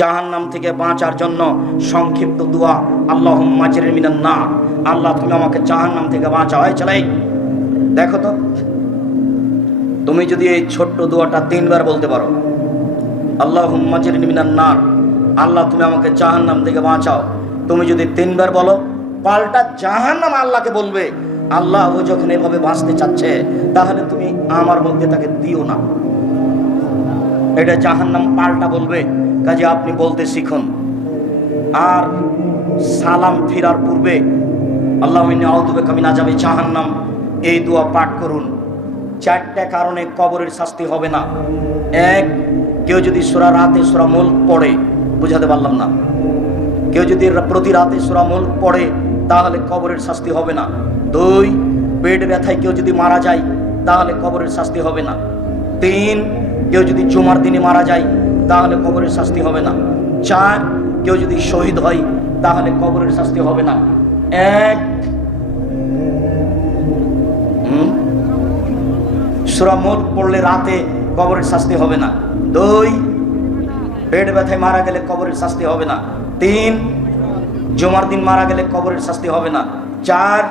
জাহান্নাম থেকে বাঁচার জন্য সংক্ষিপ্ত দোয়া, আল্লাহুম্মা আজরিনি মিনান নার, আল্লাহ তুমি আমাকে জাহান্নাম থেকে বাঁচাও। এই চলে দেখো তো, তুমি যদি এই ছোট্ট দোয়াটা 3 বার বলতে পারো, আল্লাহুম্মা আজরিনি মিনান নার, আল্লাহ তুমি আমাকে জাহান্নাম থেকে বাঁচাও, তুমি যদি 3 বার বলো, পাল্টা জাহান্নাম আল্লাহকে বলবে, আল্লাহ ও যখন এভাবে বাঁচতে চাচ্ছে তাহলে তুমি আমার মধ্যে তাকে দিও না। এটা জাহান্নাম পাল্টা বলবে। কাজে আপনি বলতে শিখুন। আর সালাম ফিরার পূর্বে আল্লাহুম্মা ইন্নী আউযু বিকা মিন আযাবি জাহান্নাম, এই দোয়া পাঠ করুন। 4টা কারণে কবরের শাস্তি হবে না। 1, কেউ যদি সূরা রাতে সূরা মুলক পড়ে, বুঝাতে পারলাম না, কেউ যদি প্রতি রাতে সূরা মুলক পড়ে তাহলে কবরের শাস্তি হবে না। 2, পেট ব্যথায় কেউ যদি মারা যায় তাহলে কবরের শাস্তি হবে না। 3, কেউ যদি জুমার দিনে মারা যায় তাহলে কবরের শাস্তি হবে না। 4, কেউ যদি শহীদ হয় তাহলে কবরের শাস্তি হবে না। 1, সূরা মুলক পড়লে রাতে কবরের শাস্তি হবে না। 2, পেট ব্যথায় মারা গেলে কবরের শাস্তি হবে না। 3, জুমার দিন মারা গেলে কবরের শাস্তি হবে না। 4,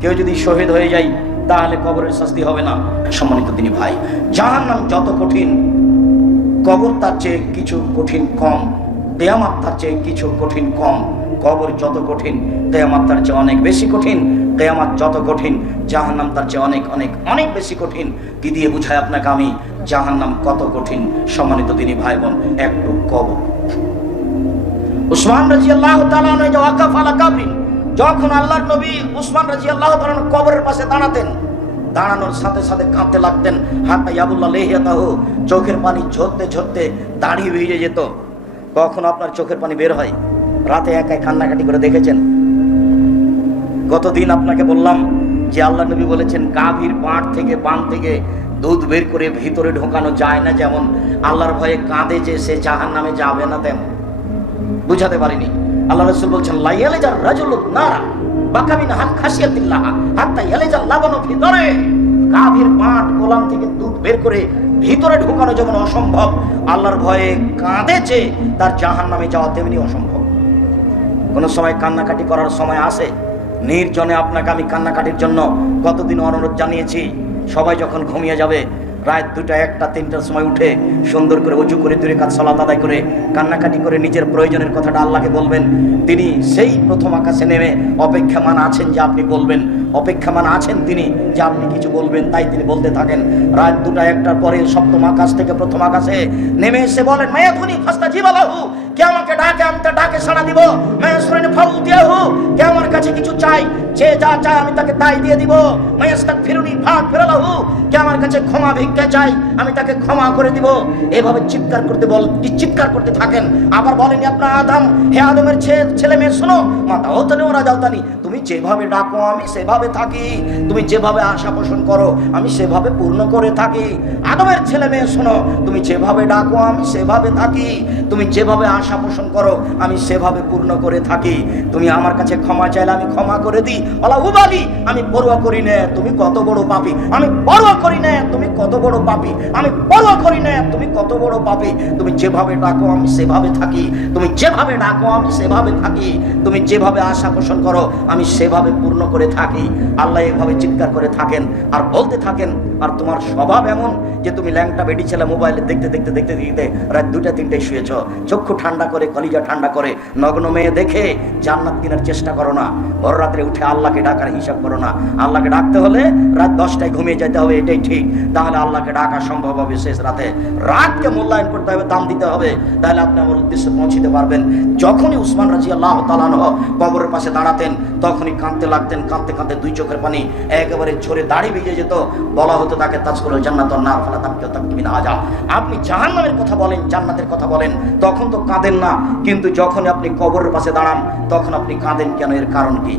কেউ যদি শহীদ হয়ে যায় তাহলে কবরের শাস্তি হবে না। সম্মানিত দিনী ভাই, জাহান্নাম যত কঠিন, কবর তার চেয়ে কিছু কঠিন কম, কিয়ামত তার চেয়ে কিছু কঠিন কম। কবর যত কঠিন, কিয়ামত তার চেয়ে অনেক বেশি কঠিন। কিয়ামত যত কঠিন, জাহান্নাম তার চেয়ে অনেক অনেক অনেক বেশি কঠিন। কি দিয়ে বুঝাই আপনাকে আমি জাহান্নাম কত কঠিন? সম্মানিত দিনী ভাই বোন, একটু কবর। উসমান রাদিয়াল্লাহু তাআলা আনহু ওয়াকাফ আলা কবরিন, যখন আল্লাহর নবী উসমান রাদিয়াল্লাহু তাআলা কবরের পাশে দাঁড়াতেন, দাঁড়ানোর সাথে সাথে কাঁদতে লাগতেন। হাত্তা ইয়াবুল্লাহ লিহিয়াতাহু, চোখের পানি ঝরতে ঝরতে দাড়ি ভিজে যেত। কখন আপনার চোখের পানি বের হয়? রাতে একাই কান্নাকাটি করে দেখেছেন? গতদিন আপনাকে বললাম যে আল্লাহ নবী বলেছেন গাভীর পাড় থেকে বান থেকে দুধ বের করে ভিতরে ঢোকানো যায় না, যেমন আল্লাহর ভয়ে কাঁদে যে সে জাহান্নামে যাবে না তেমন। বুঝাতে পারিনি? আল্লাহ রাসূল বলছেন লা ইয়ালিজার রাজুলুন নারা বাকা মিন খাশিয়াতিল্লাহ হাত্তা ইয়ালিজাল লাবানু ফি দারে, গাভীর পাট কোলাম থেকে দুধ বের করে ভিতরে ঢোকানো যেমন অসম্ভব, আল্লাহর ভয়ে কাঁদে যে তার জাহান্নামে যাওয়া তেমনি অসম্ভব। কোন সময় কান্নাকাটি করার সময় আসে, নির্জনে আপনাকে আমি কান্নাকাটির জন্য কতদিন অনুরোধ জানিয়েছি। সবাই যখন ঘুমিয়ে যাবে, রাত 2টা 1টা 3টার সময় উঠে সুন্দর করে ওযু করে 2 রাকাত সালাত আদায় করে কান্নাকাটি করে নিজের প্রয়োজনের কথাটা আল্লাহকে বলবেন। তিনি সেই প্রথম আকাশে নেমে অপেক্ষামান আছেন যে আপনি বলবেন, অপেক্ষামান আছেন তিনি যে আপনি কিছু বলবেন, তাই তিনি বলতে থাকেন। রাত 2টা 1টার পরে সপ্তম আকাশ থেকে প্রথম আকাশে নেমে এসে বলেন মায়াতুনি ফাস্তাজিবা লাহু, কে আমাকে ডাকে আমি তার ডাকে সাড়া দিব। মায়াসুরিন ফাউতিয়াহু, কে আমার কাছে কিছু চাই, যে যা চায় আমি তাকে তাই দিয়ে দিব। মায়াস্তাগফিরুনি ফাগফির লাহু, কে আমার কাছে ক্ষমা ভিক্ষা চাই আমি তাকে ক্ষমা করে দিব। এভাবে চিৎকার করতে থাকেন। আবার বলেন আপনার আদম, হে আদমের ছেলে মেয়ে শোনো, মাতা হতনি ওরা যাওতানি, তুমি যেভাবে ডাকো আমি সেভাবে থাকি, তুমি যেভাবে আশা পোষণ করো আমি সেভাবে পূর্ণ করে থাকি। আদমের ছেলে মেয়ে শোনো, তুমি যেভাবে ডাকো আমি সেভাবে থাকি, তুমি যেভাবে আশা পোষণ করো আমি সেভাবে পূর্ণ করে থাকি। তুমি আমার কাছে ক্ষমা চাইলে আমি ক্ষমা করে দিই। আলা উবালি, আমি পরোয়া করি না তুমি কত বড় পাপী, আমি পরোয়া করি না তুমি কত বড় পাপী, আমি পরোয়া করি না তুমি কত বড় পাপী। তুমি যেভাবে ডাকো আমি সেভাবে থাকি, তুমি যেভাবে ডাকো আমি সেভাবে থাকি, তুমি যেভাবে আশা পোষণ করো আমি সেভাবে পূর্ণ করে থাকি। আল্লাহ এভাবে চিৎকার করে থাকেন আর বলতে থাকেন। আর তোমার স্বভাব এমন যে তুমি ল্যাংটা বেডি ছেলে মোবাইলে দেখতে দেখতে দেখতে দেখতে রাত 2টা 3টায় শুয়েছ, চক্ষু ঠান্ডা করে কলিজা ঠান্ডা করে নগ্ন মেয়ে দেখে জান্নাত কেনার চেষ্টা করো না। ভোর রাত্রে উঠে আল্লাহকে ডাকার হিসাব করো না। আল্লাহকে ডাকতে হলে রাত 10টায় ঘুমিয়ে যেতে হবে, এটাই ঠিক। তাহলে আল্লাহকে ডাকা সম্ভব হবে শেষ রাতে। রাতকে মূল্যায়ন করতে হবে, দাম দিতে হবে, তাহলে আপনি আমার উদ্দেশ্যে পৌঁছিতে পারবেন। যখনই উসমান রাদিয়াল্লাহু তাআলা আনহু কবরের পাশে দাঁড়াতেন তখনই কাঁদতে লাগতেন। কাঁদতে কাঁদতে 2 চোখের পানি একেবারে ঝরে দাড়ি ভিজে যেত। বলা হতো তাকে তাজকুল জান্নাত ওয়ান নার ফালা তাবকি তাবকি না আজা, আপনি জাহান্নামের কথা বলেন জান্নাতের কথা বলেন, তখন তো কাঁদেন না, কিন্তু যখনই আপনি কবরের পাশে দাঁড়ান তখন আপনি কাঁদেন কেন? এর কারণ কি?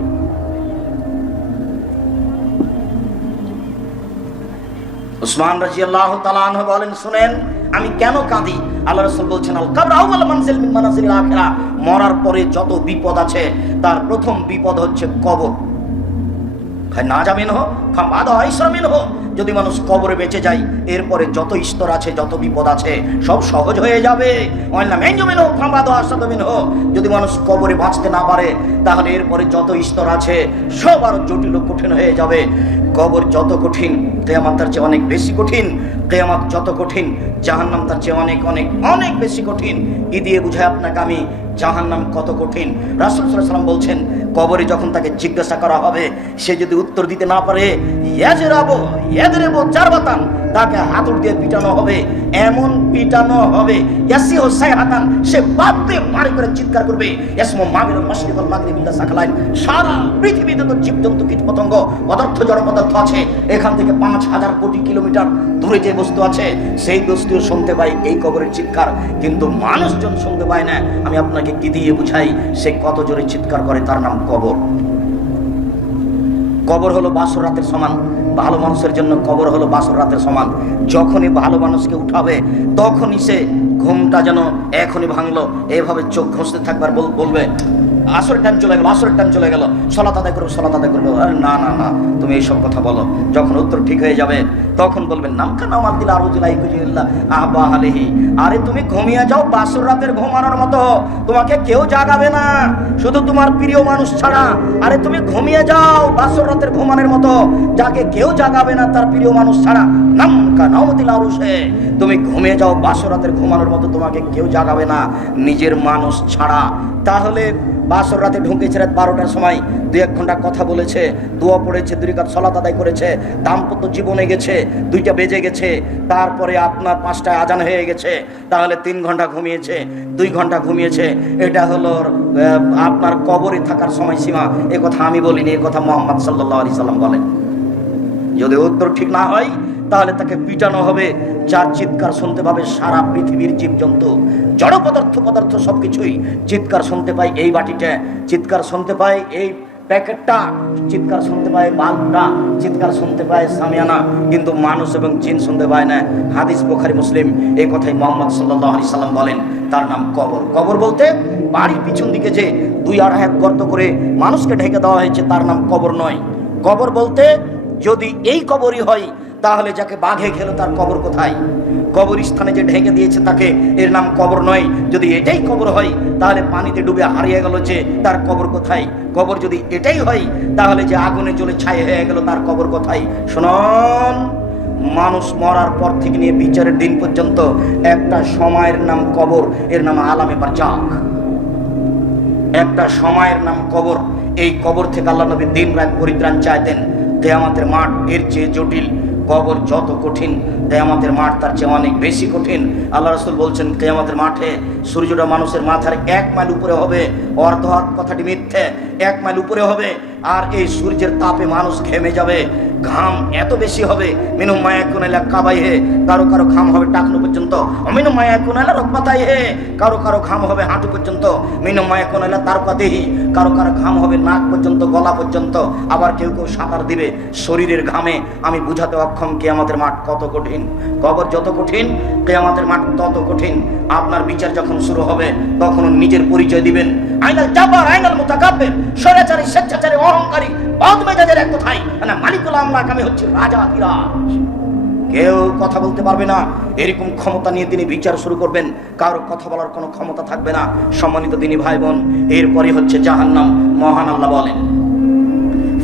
উসমান রাদিয়াল্লাহু তাআলা আনহু বলেন, শুনেন আমি কেন কাঁদি। আল্লাহ রাসূল বলছেন আল কবর আউয়াল মানজিল মিন মানাজিলিল আখিরাহ, মরার পরে যত বিপদ আছে তার প্রথম বিপদ হচ্ছে কবর। না যাবেন হো ফামাদা আইসামিন হো। যদি মানুষ কবরে বেঁচে যায় এরপরে যত স্তর আছে যত বিপদ আছে সব সহজ হয়ে যাবে। যদি মানুষ কবরে বাঁচতে না পারে তাহলে এরপরে যত স্তর আছে সব আরো জটিল ও কঠিন হয়ে যাবে। কবর যত কঠিন কিয়ামত তার চেয়ে অনেক বেশি কঠিন। কিয়ামত যত কঠিন জাহান্নাম তার চেয়ে অনেক অনেক অনেক বেশি কঠিন। কি দিয়ে বুঝায় আপনাকে আমি জাহান্নাম কত কঠিন? রাসূল সাল্লাল্লাহু আলাইহি ওয়াসাল্লাম বলছেন কবরে যখন তাকে জিজ্ঞাসা করা হবে সে যদি উত্তর দিতে না পারে ইয়াজরাবু জারবাতান, তাকে হাতুড় দিয়ে পিটানো হবে, এমন পিটানো হবে ইয়াসিহু সাইহাতান, সে বাপ দিয়ে মারি করে চিৎকার করবে ইসমু মাগরিবুল মাশরিক ওয়াল মাগরিব বিল্লাহ সাকালাইন। সারা পৃথিবীতে তো জীবজন্তু কীট পতঙ্গ পদার্থ জড় পদার্থ আছে, এখান থেকে ৫,০০০ কোটি কিলোমিটার দূরে যে বস্তু আছে সেই বস্তু শুনতে পাই এই কবরের চিৎকার, কিন্তু মানুষজন শুনতে পায় না। আমি আপনাকে কি দিয়ে বুঝাই সে কত জোরে চিৎকার করে? তার নাম কবর। কবর হলো বাসর রাতের সমান। ভালো মানুষের জন্য কবর হলো বাসর রাতের সমান। যখনই ভালো মানুষকে উঠাবে তখনই সে ঘুমটা যেন এখনই ভাঙলো এইভাবে চোখ ঘষতে থাকবার বলবে আসরের টাইম চলে গেল, আসরের টাইম চলে গেল, সালাত আদায় করবো, সালাত আদায় করবো। আরে না না না, তুমি এইসব কথা বলো। যখন উত্তর ঠিক হয়ে যাবে তখন বলবেন নামখানা আমার দিল আরো জুলাই কুজিল্লাহ আবা আলাইহি। আরে তুমি ঘুমিয়ে যাও বাসর রাতের ঘুমানোর মতো, তোমাকে কেউ জাগাবে না শুধু তোমার প্রিয় মানুষ ছাড়া। আরে তুমি ঘুমিয়ে যাও বাসর রাতের ঘুমানোর মতো, যাকে কেউ জাগাবে না তার প্রিয় মানুষ ছাড়া। নামখানা আমার দিল আরো সে, তুমি ঘুমিয়ে যাও বাসর রাতের ঘুমানোর মতো, তোমাকে কেউ জাগাবে না নিজের মানুষ ছাড়া। তাহলে বাসর রাতে ঢুকেছে রাত 12টার সময়, 2-1 ঘন্টা কথা বলেছে, দোয়া পড়েছে, 2 রাকাত সালাত আদায় করেছে, দাম্পত্য জীবনে গেছে, 2টা বেজে গেছে, তারপরে আপনার 5টায় আজান হয়ে গেছে, তাহলে 3 ঘন্টা ঘুমিয়েছে, 2 ঘন্টা ঘুমিয়েছে। এটা হলো আপনার কবরে থাকার সময়সীমা। এ কথা আমি বলিনি, এ কথা মুহাম্মদ সাল্লাল্লাহু আলাইহি সাল্লাম বলেন। যদি উত্তর ঠিক না হয় তাহলে তাকে পিটানো হবে, যার চিৎকার শুনতে পাবে সারা পৃথিবীর জীবজন্তু, জড় পদার্থ সবকিছুই চিৎকার শুনতে পায়। এই বাটিটা চিৎকার শুনতে পায়, এই প্যাকেটটা চিৎকার শুনতে পায়, বাল্বটা চিৎকার শুনতে পায়, সামিয়ানা, কিন্তু মানুষ এবং জিন শুনতে পায় না। হাদিস বুখারী মুসলিম, এই কথাই মুহাম্মদ সাল্লাল্লাহু আলাইহি সাল্লাম বলেন। তার নাম কবর। কবর বলতে বাড়ির পিছন দিকে যে 2-2.5 হাত গর্ত করে মানুষকে ঢেকে দেওয়া হয়েছে তার নাম কবর নয়। কবর বলতে যদি এই কবরই হয় তাহলে যাকে বাঘে খেলো তার কবর কোথায়? কবরস্থানে যে ঢেকে দিয়েছে তাকে, এর নাম কবর নয়। যদি এটাই কবর হয় তাহলে পানিতে ডুবে হারিয়ে গেল যে তার কবর কোথায়? কবর যদি এটাই হয় তাহলে যে আগুনে জ্বলে ছাই হয়ে গেল তার কবর কোথায়? শুনুন, মানুষ মরার পর থেকে নিয়ে বিচারের দিন পর্যন্ত একটা সময়ের নাম কবর, এর নাম আলামে বারজাখ। একটা সময়ের নাম কবর। এই কবর থেকে আল্লাহ নবী দিন রাত পরিত্রাণ চাইতেন। কিয়ামতের মাঠ এর চেয়ে জটিল। কবর যত কঠিন কিয়ামতের মাঠ তার চেয়ে অনেক বেশি কঠিন। আল্লাহ রাসূল বলছেন কিয়ামতের মাঠে সূর্যটা মানুষের মাথার 1 মাইল উপরে হবে। অর্ধ হাত কথাটি মিথ্যে, 1 মাইল উপরে হবে। আর এই সূর্যের তাপে মানুষ ঘেমে যাবে, ঘাম এত বেশি হবে, মিনু মায়াকুন ইলা কাবাইহে, কারো কারো ঘাম হবে টাকনু পর্যন্ত, মিনু মায়াকুন ইলা রকবাতাইহে, কারো কারো ঘাম হবে হাঁটু পর্যন্ত, মিনু মায়াকুন ইলা তারকাতিহি, কারো কারো ঘাম হবে নাক পর্যন্ত, গলা পর্যন্ত। আবার কেউ কেউ সাঁতার দিবে শরীরের ঘামে। আমি বুঝাতে অক্ষম কিয়ামতের মাঠ কত কঠিন। কবর যত কঠিন কিয়ামতের মাঠ তত কঠিন। আপনার বিচার যখন শুরু হবে তখন নিজের পরিচয় দিবেন। আইনাল জাব্বার আইনাল মুতাকাব্বির, স্বৈরাচারী স্বেচ্ছাচারী অহংকারী বদমেজাজের এক কথাই না মালিকুল আমলাক, আমি হচ্ছি রাজা ধীরাজ। কেউ কথা বলতে পারবে না, এরকম ক্ষমতা নিয়ে তিনি বিচার শুরু করবেন। কারো কথা বলার কোনো ক্ষমতা থাকবে না। সম্মানিত দিনী ভাই বোন, এরপরে হচ্ছে জাহান্নাম। মহান আল্লাহ বলেন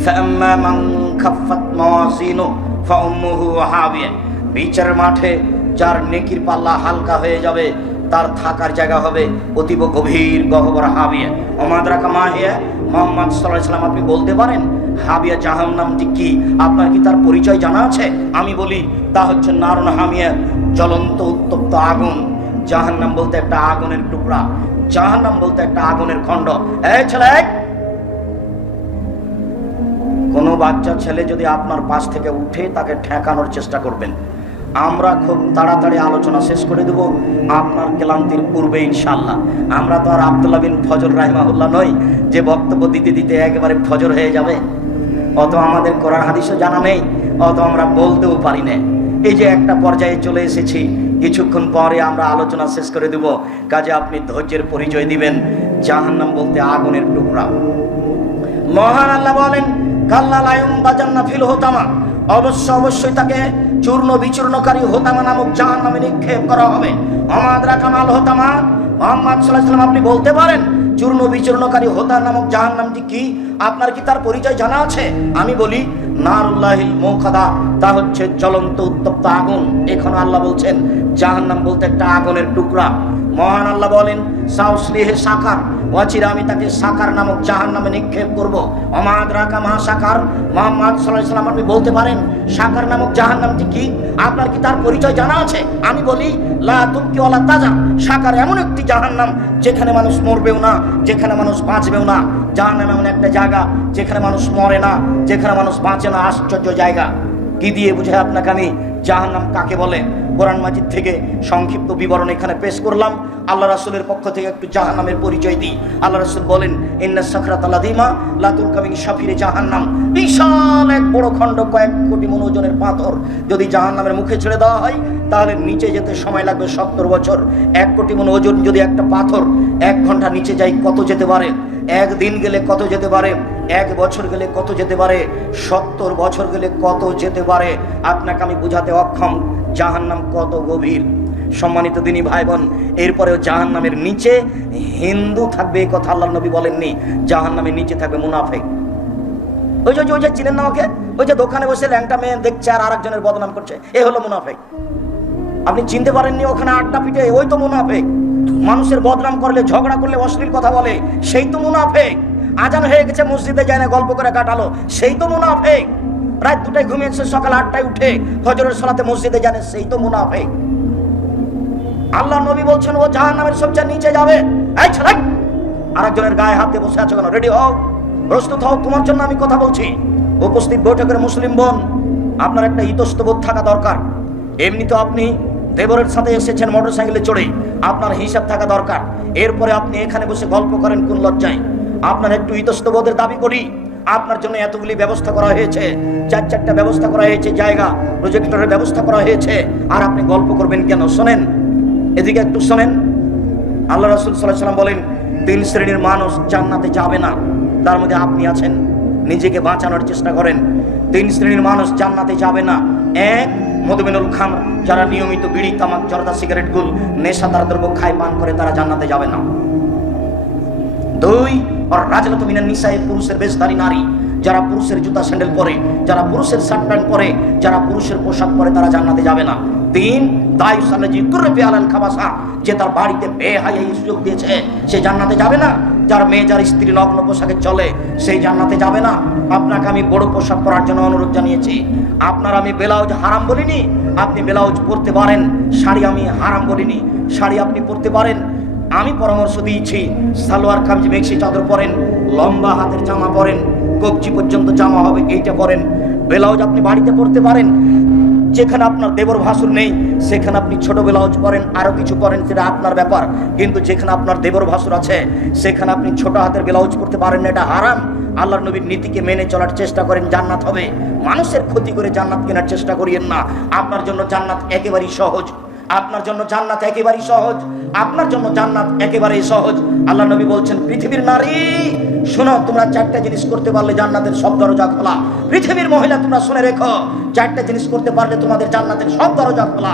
ফাম্মা মান খাফফাত মাওয়াজিনু ফাউম্মুহু হাবিয়া, বিচারের মাঠে যার নেকির পাল্লা হালকা হয়ে যাবে তার থাকার জায়গা হবে অতীব গভীর গহ্বর হাবিয়া। ওমাদরাকা মাহিয়া, মুহাম্মদ সাল্লাল্লাহু আলাইহি সাল্লাম আপনি বলতে পারেন হাবিয়া জাহান্নামটি কি? আপনার কি তার পরিচয় জানা আছে? আমি বলি তা হচ্ছে নারুন হামিয়া, জ্বলন্ত উত্তপ্ত আগুন। জাহান্নাম বলতে একটা আগুনের টুকরা, জাহান্নাম বলতে একটা আগুনের খণ্ড। এই ছেলে, কোনো বাচ্চা ছেলে যদি আপনার পাশ থেকে উঠে তাকে ঠেকানোর চেষ্টা করবেন। আমরা খুব তাড়াতাড়ি আলোচনা শেষ করে দেব আপনার ক্লান্তির পূর্বে ইনশাআল্লাহ। আমরা তো আর আব্দুল্লাহ বিন ফজর রাহিমাহুল্লাহ নই যে বক্তব্য দিতে দিতে একেবারে ফজর হয়ে যাবে। অত আমাদের কোরআন হাদিসও জানা নেই, অত আমরা বলতেও পারি না। এই যে একটা পর্যায়ে চলে এসেছি, কিছুক্ষণ পরে আমরা আলোচনা শেষ করে দেব। কাজে আপনি ধৈর্যের পরিচয় দিবেন। জাহান্নাম বলতে আগুনের টুকরা। মহান আল্লাহ বলেন কাল্লা লায়ুম বাজান্না ফিল হোতামা, অবশ্যই তাকে চূর্ণ বিচূর্ণকারী হোতামা নামক জাহান্নামে নিক্ষেপ করা হবে। আমাদরা কামাল হোতামা, মুহাম্মদ সাল্লাল্লাহু আলাইহি ওয়াসাল্লাম আপনি বলতে পারেন চূর্ণ বিচূর্ণকারী হোতা নামক জাহান্নামটি কি? আপনার কি তার পরিচয় জানা আছে? আমি বলি নারুল্লাহিল মুখাদা, তা হচ্ছে জ্বলন্ত উত্তপ্ত আগুন। এখন আল্লাহ বলছেন জাহান্নাম বলতে একটা আগুনের টুকরা। মহান আল্লাহ বলেন সাউসলিহে সাকার, ওয়াচিরা আমি তাকে সাকার নামক জাহান্নামে নিক্ষেপ করব। অমাদরাকা মা সাকার, মুহাম্মদ সাল্লাল্লাহু আলাইহি ওয়াসাল্লাম আপনি বলতে পারেন সাকার নামক জাহান্নামটি কি? আপনার কি তার পরিচয় জানা আছে? আমি বলি লা তুবকি ওয়ালা তাজা, সাকার এমন একটি জাহান্নাম যেখানে মানুষ মরবেও না, যেখানে মানুষ বাঁচবেও না। জাহান্নাম এমন একটা জায়গা যেখানে মানুষ মরে না, যেখানে মানুষ বাঁচে না। আশ্চর্য জায়গা। কি দিয়ে বুঝাই আপনাকে আমি জাহান্নাম কাকে বলে? কোরআন মাজিদ থেকে সংক্ষিপ্ত বিবরণ এখানে পেশ করলাম। আল্লাহ রাসূলের পক্ষ থেকে একটু জাহান্নামের পরিচয় দিই। আল্লাহ রাসূল বলেন ইন্না সাকরাতাল আযীমা লা তুলকা মিন শাফিরে জাহান্নাম, বিশাল এক বড় খণ্ড কয়েক কোটি মণ ওজনের পাথর যদি জাহান্নামের মুখে ছেড়ে দেওয়া হয় তাহলে নিচে যেতে সময় লাগবে 70 বছর। 1 কোটি মণ ওজন যদি একটা পাথর 1 ঘন্টা নিচে যায় কত যেতে পারে? 1 দিন গেলে কত যেতে পারে? 1 বছর গেলে কত যেতে পারে? 70 বছর গেলে কত যেতে পারে? আপনাকে আমি বুঝাতে অক্ষম জাহান্নাম কত গভীর। সম্মানিত দিনী ভাই বোন, এরপরেও জাহান্নামের নিচে হিন্দু থাকবে এই কথা আল্লাহর নবী বলেননি। জাহান্নামের নিচে থাকবে মুনাফিক। ওই যে চিনেন না ওকে? ওই যে দোকানে বসে ল্যাংটা মেয়ে দেখছে আর আরেকজনের বদনাম করছে, এ হলো মুনাফিক। আপনি চিনতে পারেননি? ওখানে আড্ডা পিটে, ওই তো মুনাফিক। মানুষের বদনাম করলে, ঝগড়া করলে, অশ্লীল কথা বলে, সেই তো মুনাফিক। আজান হয়ে গেছে মসজিদে যায় না, গল্প করে কাটালো, সেই তো মুনাফিক। রাত 2টায় ঘুমিয়েছে, সকাল 8টায় উঠে ফজরের সালাতে মসজিদে জানে, সেই তো মুনাফিক। আল্লাহ নবী বলছেন ও জাহান্নামের সবচেয়ে নিচে যাবে। এই ছেলে, আরেকজনের গায়ে হাত দিয়ে বসে আছো কেন? রেডি হও, প্রস্তুত হও, তোমার জন্য আমি কথা বলছি। উপস্থিত বৈঠকের মুসলিম বোন, আপনার একটা ইতস্তবোধ থাকা দরকার। এমনি তো আপনি দেবরের সাথে এসেছেন মোটরসাইকেলে চড়ে, আপনার হিসাব থাকা দরকার। এরপরে আপনি এখানে বসে গল্প করেন কোন লজ্জায়? আপনার একটু ইতস্তবোধের দাবি করি। আপনার জন্য এতগুলি ব্যবস্থা করা হয়েছে, 4টা ব্যবস্থা করা হয়েছে, জায়গা প্রজেক্টরের ব্যবস্থা করা হয়েছে, আর আপনি গল্প করবেন কেন? শোনেন, এদিকে একটু শোনেন। আল্লাহ রাসূল সাল্লাল্লাহু আলাইহি ওয়াসাল্লাম বলেন 3 শ্রেণীর মানুষ জান্নাতে যাবে না, তার মধ্যে আপনি আছেন। নিজেকে বাঁচানোর চেষ্টা করেন। 3 শ্রেণীর মানুষ জান্নাতে যাবে না। 1, মদমিনুল খামর, যারা নিয়মিত বিড়ি, তামাক, জর্দা, সিগারেট, গুল, নেশাদার দ্রব্য খায়, পান করে, তারা জান্নাতে যাবে না। 2, আর রাজলাতু মিনান নিসায়ে, পুরুষের বেশধারী নারী, যারা পুরুষের জুতা স্যান্ডেল পরে, যারা পুরুষের শার্ট প্যান্ট পরে, যারা পুরুষের পোশাক পরে, তারা জান্নাতে যাবে না। 3, দায়ুসাল্লাজি কুরফি আলাল খাবাসা, যে তার বাড়িতে বেহায়াই সুযোগ দিয়েছে, সে জান্নাতে যাবে না। যার মেয়ে, যার স্ত্রী নগ্ন পোশাকে চলে, সেই জান্নাতে যাবে না। আপনাকে আমি বড় পোশাক পরার জন্য অনুরোধ জানিয়েছি। আপনার আমি ব্লাউজ হারাম বলিনি, আপনি ব্লাউজ পরতে পারেন। শাড়ি আমি হারাম বলিনি, শাড়ি আপনি পরতে পারেন। আমি পরামর্শ দিয়েছি সালোয়ার কামিজ মেক্সি চাদর পরেন, লম্বা হাতের জামা পরেন, কবজি পর্যন্ত জামা হবে এইটা পরেন। ব্লাউজ আপনি বাড়িতে পরতে পারেন। যেখানে আপনার দেবর ভাসুর নেই সেখানে আপনি ছোট ব্লাউজ পরেন, আরো কিছু পরেন, সেটা আপনার ব্যাপার। কিন্তু যেখানে আপনার দেবর ভাসুর আছে সেখানে আপনি ছোট হাতের ব্লাউজ পরতে পারেন না, এটা হারাম। আল্লাহর নবীর নীতিকে মেনে চলার চেষ্টা করেন, জান্নাত হবে। মানুষের ক্ষতি করে জান্নাত কেনার চেষ্টা করিয়েন না। আপনার জন্য জান্নাত একেবারেই সহজ, আপনার জন্য জান্নাত একেবারেই সহজ, আপনার জন্য জান্নাত একেবারেই সহজ। আল্লাহ নবী বলছেন পৃথিবীর নারী শোনো, তোমরা 4টা জিনিস করতে পারলে জান্নাতের সব দরজা খোলা। পৃথিবীর মহিলা তোমরা শুনে রেখো, 4টা জিনিস করতে পারলে তোমাদের জান্নাতের সব দরজা খোলা।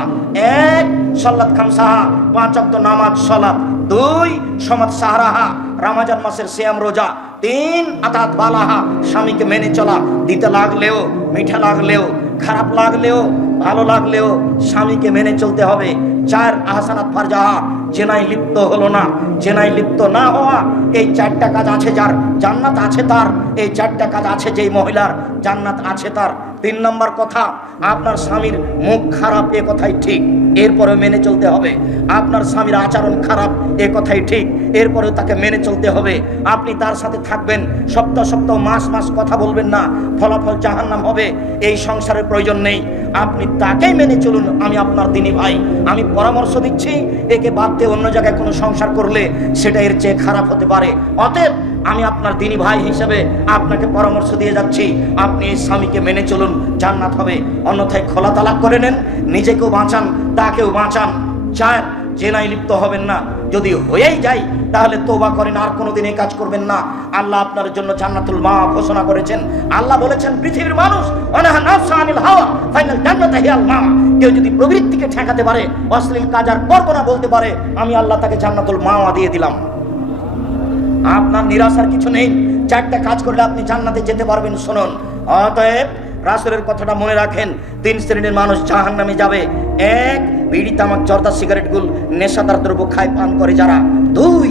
1, সালাত খামসাহা, 5 ওয়াক্ত নামাজ সালাত। 2, সমাত সাহারাহা, রমজান মাসের সিয়াম রোজা। 3, আতাত বালাহা, স্বামীকে মেনে চলা, দিতে লাগলেও, মিঠা লাগলেও, খারাপ লাগলেও, ভালো লাগলেও স্বামীকে মেনে চলতে হবে। 4, আহসানাত ফারজাহা, জেনায় লিপ্ত হলো না, জেনায় লিপ্ত না হওয়া। এই 4টা কাজ আছে যার, জান্নাত আছে তার। এই 4টা কাজ আছে যেই মহিলার, জান্নাত আছে তার। 3 নম্বর কথা, আপনার স্বামীর মুখ খারাপ এ কথাই ঠিক, এরপরে মেনে চলতে হবে। আপনার স্বামীর আচরণ খারাপ এ কথাই ঠিক, এরপরে তাকে মেনে চলতে হবে। আপনি তার সাথে থাকবেন, সপ্তাহ সপ্তাহ, মাস মাস কথা বলবেন না, ফলাফল জাহান্নাম হবে। এই সংসারের প্রয়োজন নেই, আপনি তাকেই মেনে চলুন। আমি আপনার দিনী ভাই, আমি পরামর্শ দিচ্ছি, একে বাদ দিয়ে অন্য জায়গায় কোনো সংসার করলে সেটা এর চেয়ে খারাপ হতে পারে। অতএব আমি আপনার দিনী ভাই হিসেবে আপনাকে পরামর্শ দিয়ে যাচ্ছি, আপনি এই স্বামীকে মেনে চলুন, জান্নাত হবে। অন্যথায় খোলা তালাক করে নেন, নিজেকেও বাঁচান, তাকেও বাঁচান। 4, জেনায় লিপ্ত হবেন না। যদি হয়েই যায় তাহলে তওবা করেন, আর কোনোদিন এই কাজ করবেন না। আল্লাহ আপনার জন্য জান্নাতুল মা ঘোষণা করেছেন। আল্লাহ বলেছেন পৃথিবীর মানুষ অনাহা নাফসা আনিল হাওয়া ফাইনাল জান্নাতু হিয়াল মা। কেউ যদি প্রবৃত্তিকে ঠেকাতে পারে, অশ্লীল কাজ আর করব না বলতে পারে, আমি আল্লাহ তাকে জান্নাতুল মাওয়া দিয়ে দিলাম। আপনার নিরাশার কিছু নেই, চারটা কাজ করলে আপনি জান্নাতে যেতে পারবেন। শুনুন, অতএব রাসূলের কথাটা মনে রাখেন। 3 শ্রেণীর মানুষ জাহান্নামে যাবে। 1, বিড়ি তামাক জর্দা সিগারেট গুল নেশাদার দ্রব্য খায় পান করে যারা। 2,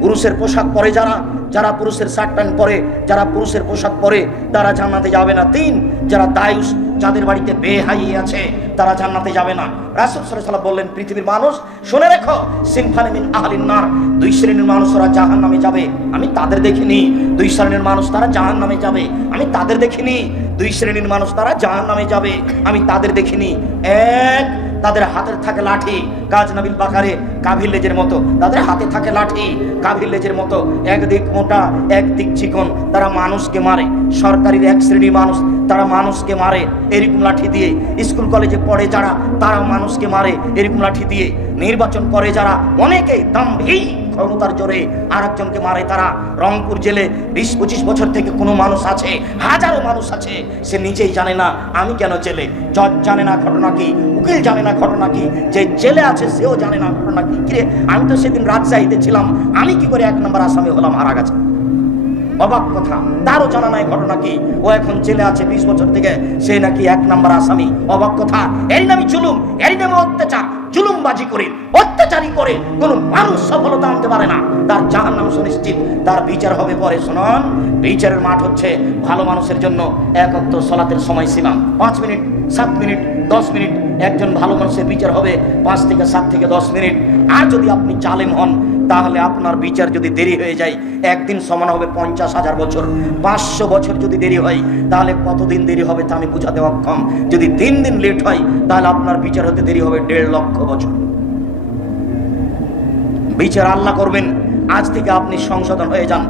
পুরুষের পোশাক পরে যারা, যারা পুরুষের শার্ট প্যান্ট পরে, যারা পুরুষের পোশাক পরে তারা জান্নাতে যাবে না। 3, যারা দায়ুস, যাদের বাড়িতে বেহাই আছে তারা জান্নাতে যাবে না। রাসূল সাল্লাল্লাহু আলাইহি ওয়াসাল্লাম বললেন পৃথিবীর মানুষ শুনে রেখো, সিনফানি মিন আহলিন নার, 2 শ্রেণীর মানুষ ওরা জাহান্নামে যাবে, আমি তাদের দেখিনি। 2 শ্রেণীর মানুষ তারা জাহান্নামে যাবে, আমি তাদের দেখিনি। 2 শ্রেণীর মানুষ তারা জাহান্নামে যাবে, আমি তাদের দেখিনি। 1, তাদের হাতের থাকে লাঠি, কাজ নাবিল বাকারে কাভির লেজের মতো, তাদের হাতে থাকে লাঠি কাভির লেজের মতো, একদিক মোটা একদিক চিকন, তারা মানুষকে মারে। সরকারি 1 শ্রেণীর মানুষ, তারা মানুষকে মারে এরকম লাঠি দিয়ে। স্কুল কলেজে পড়ে যারা, তারা মানুষকে মারে এরকম লাঠি দিয়ে। নির্বাচন করে যারা, অনেকেই দাম্ভিক ক্ষমতার জোরে আরেকজনকে মারে তারা। রংপুর জেলে 20-25 বছর থেকে কোনো মানুষ আছে, হাজারো মানুষ আছে, সে নিজেই জানে না আমি কেন জেলে। জজ জানে না ঘটনা কি, উকিল জানে না ঘটনা কি, যে জেলে আছে সেও জানে না ঘটনা কি। কিরে, আমি তো সেদিন রাজশাহীতে ছিলাম, আমি কি করে 1 নম্বর আসামি হলাম, মারা গেছে। অবাক কথা, তারও জানা নাই ঘটনা কি। ও এখন জেলে আছে 20 বছর থেকে, সে নাকি 1 নম্বর আসামি। অবাক কথা। এর নামে জুলুম, এর নামে অত্যাচার। জুলুমবাজি করে, অত্যাচারী করে কোনো মানুষ সফলতা আনতে পারে না, তার জাহান্নাম সুনিশ্চিত, তার বিচার হবে পরে। শুনুন, বিচারের মাঠ হচ্ছে ভালো মানুষের জন্য 1 ওয়াক্ত সালাতের সময় সীমা 5 মিনিট, 7 মিনিট, 10 মিনিট। একজন ভালো মানুষের বিচার হবে 5 থেকে 7 থেকে 10 মিনিট। আর যদি আপনি জালেম হন, তাহলে আপনার বিচার যদি দেরি হয়ে যায়, একদিন সমান হবে 50,000 বছর। 500 বছর যদি দেরি হয়, তাহলে কতদিন দেরি হবে তা আমি বুঝাতে অক্ষম। যদি 3 দিন লেট হয়, তাহলে আপনার বিচার হতে দেরি হবে 1.5 লক্ষ বছর। বিচার আল্লাহ করবেন। আজ থেকে আপনি সংশোধন হয়ে যান।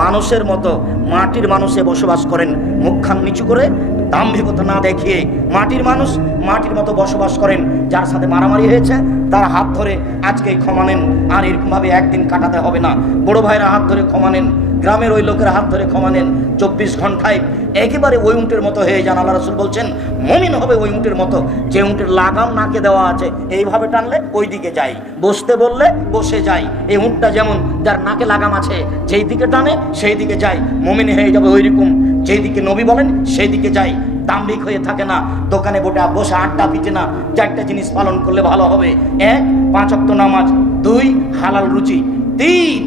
মানুষের মতো, মাটির মানুষে বসবাস করেন, মুখখান নিচু করে, দাম্ভিকতা না দেখিয়ে। মাটির মানুষ মাটির মতো বসবাস করেন। যার সাথে মারামারি হয়েছে তার হাত ধরে আজকেই ক্ষমা নেন, আর এরকমভাবে একদিন কাটাতে হবে না। বড় ভাইরা হাত ধরে ক্ষমা নেন, গ্রামের ওই লোকের হাত ধরে ক্ষমা নেন। 24 ঘন্টায় একেবারে ওই উঁটের মতো হয়ে যান। আল্লাহ রাসূল বলছেন মুমিন হবে ওই উঁটের মতো, যে উঁটের লাগাম নাকে দেওয়া আছে, এইভাবে টানলে ওই দিকে যায়, বসতে বললে বসে যায়। এই উঁটটা যেমন, যার নাকে লাগাম আছে, যেই দিকে টানে সেই দিকে যায়। মুমিন হয়ে যাবে ওই রকম, যেই দিকে নবী বলেন সেই দিকে যায়। দাম্ভিক হয়ে থাকে না, দোকানে বসে আড্ডা পিটে না। 4টা জিনিস পালন করলে ভালো হবে। 1, 5 ওয়াক্ত নামাজ। 2, হালাল রুচি। 3,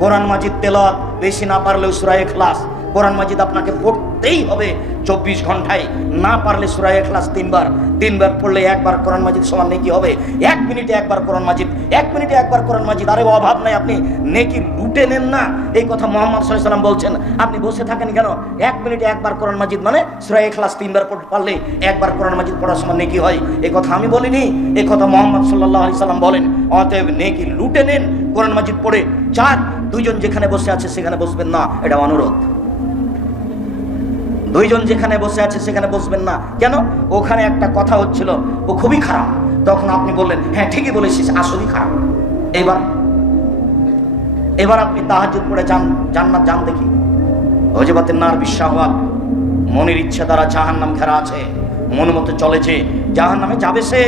কোরআন মাজিদ তেলাওয়াত, বেশি না পারলেও সূরা ইখলাস। কোরআন মাজিদ আপনাকে পড়তেই হবে 24 ঘন্টায়। না পারলে সূরা ইখলাস 3 বার, 3 বার পড়লে 1 বার কোরআন মাজিদ সমান নেকি হবে। 1 মিনিটে 1 বার কোরআন মাজিদ, 1 মিনিটে 1 বার কোরআন মাজিদ। আরে অভাব নাই, আপনি নেকি লুটে নেন না। এই কথা মুহাম্মদ সাল্লাল্লাহু আলাইহি ওয়াসাল্লাম বলছেন। আপনি বসে থাকেন কেন? 1 মিনিটে 1 বার কোরআন মাজিদ মানে সূরা ইখলাস 3 বার পারলে 1 বার কোরআন মাজিদ পড়ার সমান নেকি হয়। এই কথা আমি বলিনি, এই কথা মুহাম্মদ সাল্লাল্লাহু আলাইহি ওয়াসাল্লাম বলেন। অতএব নেকি লুটে নেন, কোরআন মাজিদ পড়ে। 4, 2 জন যেখানে বসে আছে সেখানে বসবেন না, এটা অনুরোধ। 2 জন যেখানে বসে আছে সেখানে বসবেন না। কেন? ওখানে একটা কথা হচ্ছিল, ও খুবই খারাপ। তখন আপনি বললেন হ্যাঁ ঠিকই বলেছিস, আসলেই খারাপ। এবার আপনি তাহাজ্জুদ পড়ে জান্নাত যান দেখি। ওয়াজিবাতিন নার বিশাওয়াত, মনের ইচ্ছা দ্বারা জাহান্নাম ঘেরা আছে। মন মতো চলেছে জাহান্নামে যাবে সে,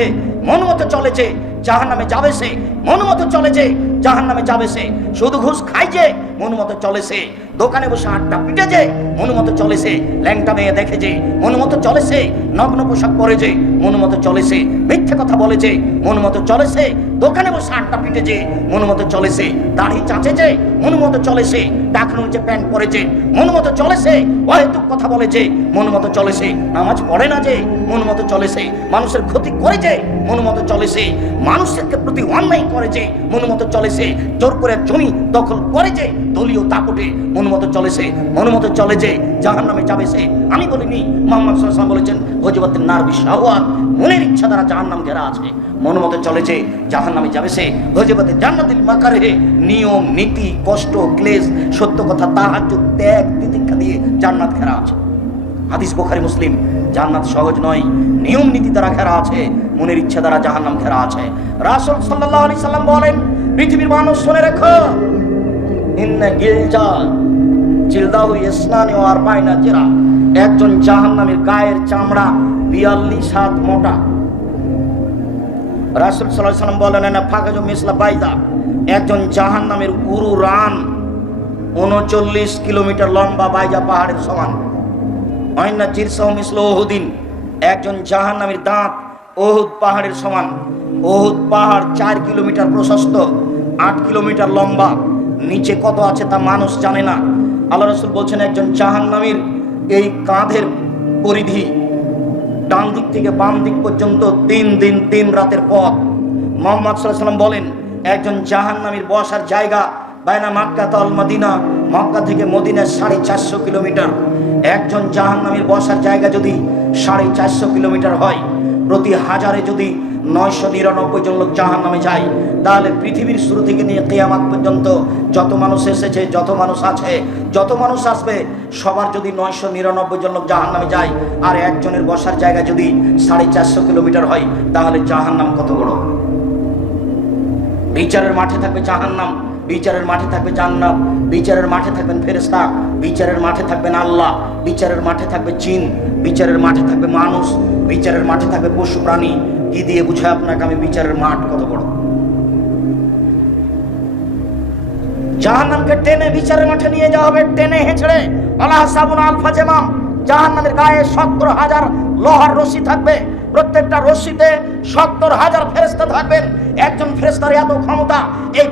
মন মতো চলেছে জাহান্নামে যাবে সে, মন মতো চলেছে জাহান্নামে যাবে সে। শুধু ঘুষ খাই যে, মন মতো চলেছে। দোকানে বসে আড্ডা পিটে যে, মন মতো চলেছে। ল্যাংটা মেয়ে দেখে যে, মন মতো চলেছে। নগ্ন পোশাক পরে যে, মন মতো চলেছে। মিথ্যে কথা বলে যে, মন মতো চলেছে। দোকানে বসে আড্ডা পিটে যে, মন মতো চলেছে। দাড়ি চাচে যে, মন মতো চলেছে। টাকনো নিচে প্যান্ট পরে যে, মন মতো চলেছে। অহেতুক কথা বলে যে, মন মতো চলেছে। নামাজ পড়ে না যে, মন মতো চলেছে। মানুষের ক্ষতি করে যে, মন মতো চলেছে। মানুষের প্রতি অন্যায় করে যে, মন মতো চলেছে। জোর করে জমি দখল করে যে, দলীয় দাপটে মন মতো চলেছে। মন মতো চলে যে জাহান্নামে যাবে সে। আমি বলিনি, মুহাম্মদ সাল্লাল্লাহু আলাইহি ওয়াসাল্লাম বলেছেন ওয়াজিবাতিন নার বিশাওয়াত, মনের ইচ্ছা দ্বারা জাহান্নাম ঘেরা আছে। মন মতো চলে যে জাহান্নামে যাবে সে। ওয়াজিবাতি জান্নাতিল মাকারিহ, নিয়ম নীতি কষ্ট ক্লেশ সত্য কথা তাহাজ্জুদ ত্যাগ তিতিক্ষা দিয়ে জান্নাত ঘেরা আছে। হাদিস বুখারী মুসলিম। জান্নাত সহজ নয়, নিয়ম নীতি দ্বারা ঘেরা আছে। মনের ইচ্ছা দ্বারা জাহান্নাম ঘেরা আছে। রাসূল সাল্লাল্লাহু আলাইহি সাল্লাম বলেন, পৃথিবীর মানুষ শুনে রেখো, ইন্না গিলজা জিলদাহু ইসনানি ওয়া আরবাইনা জিরা, একজন জাহান্নামীর গায়ের চামড়া 42 হাত মোটা। রাসূল সাল্লাল্লাহু আলাইহি সাল্লাম বলেন, না ফাকাজু মিসলা বাইদা, একজন জাহান্নামীর উরু রান 39 কিলোমিটার লম্বা বাইজা পাহাড়ের সমান। আইনা জিরসাহু মিসলু উহুদিন, একজন জাহান্নামীর দাঁত উহুদ পাহাড়ের সমান। উহুদ পাহাড় 4 কিলোমিটার প্রশস্ত, 8 কিলোমিটার লম্বা, নিচে কত আছে তা মানুষ জানে না। আল্লাহ রাসূল বলছেন, একজন জাহান্নামীর এই কাঁধের পরিধি ডান দিক থেকে বাম দিক পর্যন্ত 3 দিন 3 রাতের পথ। মুহাম্মদ সাল্লাল্লাহু আলাইহি ওয়াসাল্লাম বলেন, একজন জাহান্নামীর বসার জায়গা বাইনা মক্কা আল মদিনা, মক্কা থেকে মদিনা 450 কিলোমিটার। একজন জাহান্নামীর বসার জায়গা যদি 450 কিলোমিটার হয়, প্রতি হাজারে যদি 999 জন লোক জাহান্নামে যায়, তাহলে পৃথিবীর শুরু থেকে নিয়ে কিয়ামত পর্যন্ত যত মানুষ এসেছে, যত মানুষ আছে, যত মানুষ আসবে, সবার যদি 999 জন লোক জাহান্নামে যায়, আর একজনের বসার জায়গা যদি 450 কিলোমিটার হয়, তাহলে জাহান্নাম কত বড়। বিচারের মাঠে থাকবে জাহান্নাম, বিচারের মাঠে থাকবে জান্নাত, বিচারের মাঠে থাকবেন ফেরেশতা, বিচারের মাঠে থাকবেন আল্লাহ, বিচারের মাঠে থাকবে জিন, বিচারের মাঠে থাকবে মানুষ, বিচারের মাঠে থাকবে পশু প্রাণী। কি দিয়ে বুঝায় আপনাকে আমি বিচারের মাঠ কত বড়। জাহান্নামকে টেনে বিচারের মাঠে নিয়ে যাওয়া হবে, টেনে হেঁচড়ে। আল্লাহ সাবুন আলফা জামাম, জাহান্নামের গায়ে 70,000 লোহার রশি থাকবে, প্রত্যেকটা রশিতে 70,000 ফেরেশতা থাকবেন। একজন ফেরেশতার এত ক্ষমতা, এই